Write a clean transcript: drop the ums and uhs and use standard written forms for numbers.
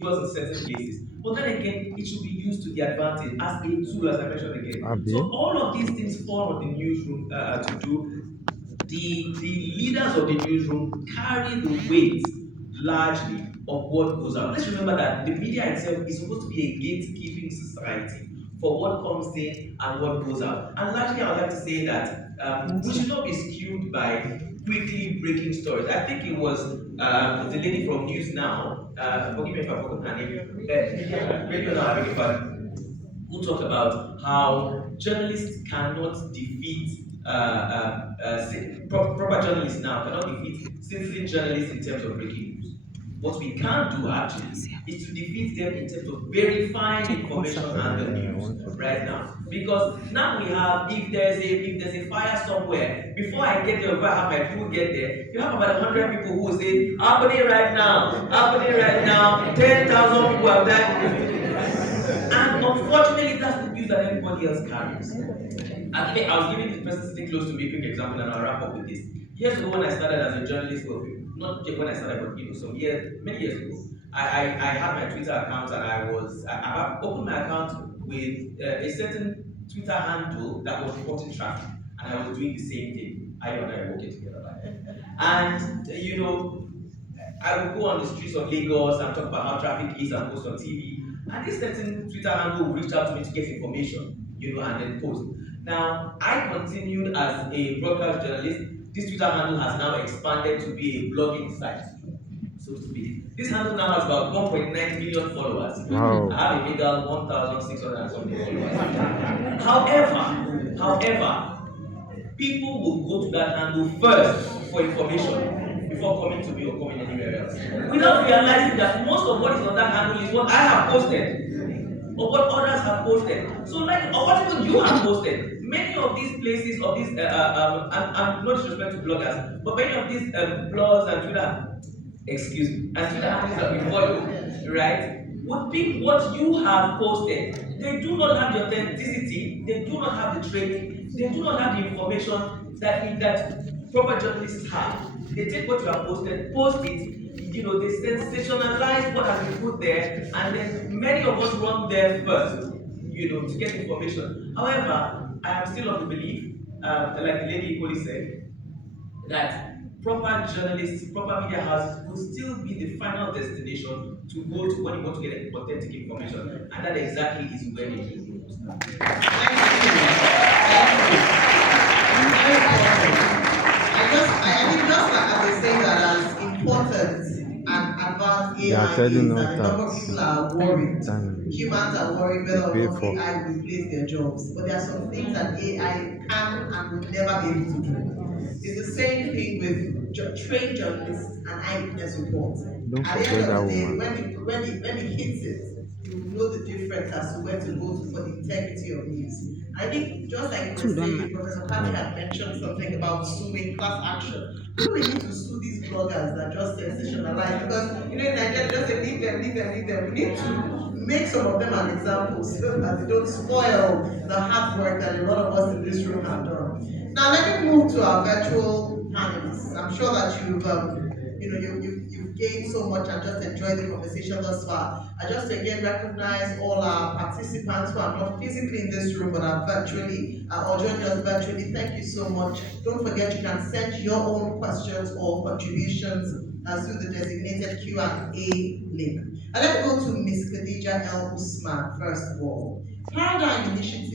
in certain places. But then again, it should be used to the advantage as a tool, as I mentioned again. Abi? So all of these things fall on the newsroom to do. The leaders of the newsroom carry the weight largely of what goes out. Let's remember that the media itself is supposed to be a gatekeeping society for what comes in and what goes out. And largely, I would like to say that we should not be skewed by quickly breaking stories. I think it was the lady from News Now, forgive me if I forgot her name, Radio Now, I beg your pardon, who talked about how journalists cannot defeat proper journalists now cannot defeat citizen journalists in terms of breaking news. What we can do actually is to defeat them in terms of verifying information and the news right now. Because now we have if there's a fire somewhere, before I get there, before I have my people get there, you have about 100 people who will say, happening right now, 10,000 people have died. And unfortunately, that's the news that everybody else carries. I was giving this person sitting close to me a quick example, and I'll wrap up with this. Years ago, when I started as a journalist, well, not when I started, but some years, many years ago, I had my Twitter account, and I opened my account with a certain Twitter handle that was reporting traffic, and I was doing the same thing. I and I were working together, right? And I would go on the streets of Lagos and talk about how traffic is and post on TV. And this certain Twitter handle would reach out to me to get information, and then post. Now, I continued as a broadcast journalist. This Twitter handle has now expanded to be a blogging site, so to speak. This handle now has about 1.9 million followers. Wow. I have a legal 1,600 and something followers. However, people will go to that handle first for information before coming to me or coming anywhere else. Without realizing that most of what is on that handle is what I have posted or what others have posted. So, or what even you have posted. Many of these places, of these, I'm not disrespect to bloggers, but many of these blogs and Twitter, excuse me, and Twitter handles that we follow, right, would pick what you have posted. They do not have the authenticity, they do not have the training, they do not have the information that proper journalists have. They take what you have posted, post it, they sensationalize what has been put there, and then many of us run there first, to get information. However, I am still of the belief, like the lady equally said, that proper journalists, proper media houses will still be the final destination to go to when you want to get authentic information, and that exactly is where the newsroom will start. I think just like as they say that as important and advanced They are AI telling is, us and a number of people are worried. that Humans are worried whether or pay not for. AI will replace their jobs. But there are some things that AI can and will never be able to do. It's the same thing with trained journalists and eyewitness reports. Don't At the forget end that of the day, woman. when it hits it, you will know the difference as to where to go to for the integrity of news. I think just like you were saying, Professor Patrick had mentioned something about suing class action. We really need to sue these bloggers that just sensationalize because in Nigeria just say leave them, leave them, leave them. We need to make some of them an example so that they don't spoil the hard work that a lot of us in this room have done. Now let me move to our virtual panelists. I'm sure that you've gained so much and just enjoyed the conversation thus far. I just again recognize all our participants who are not physically in this room but are virtually or joining us virtually. Thank you so much. Don't forget you can send your own questions or contributions through the designated Q&A link. And let's go to Ms. Khadija El Usman first of all. Paradigm Initiative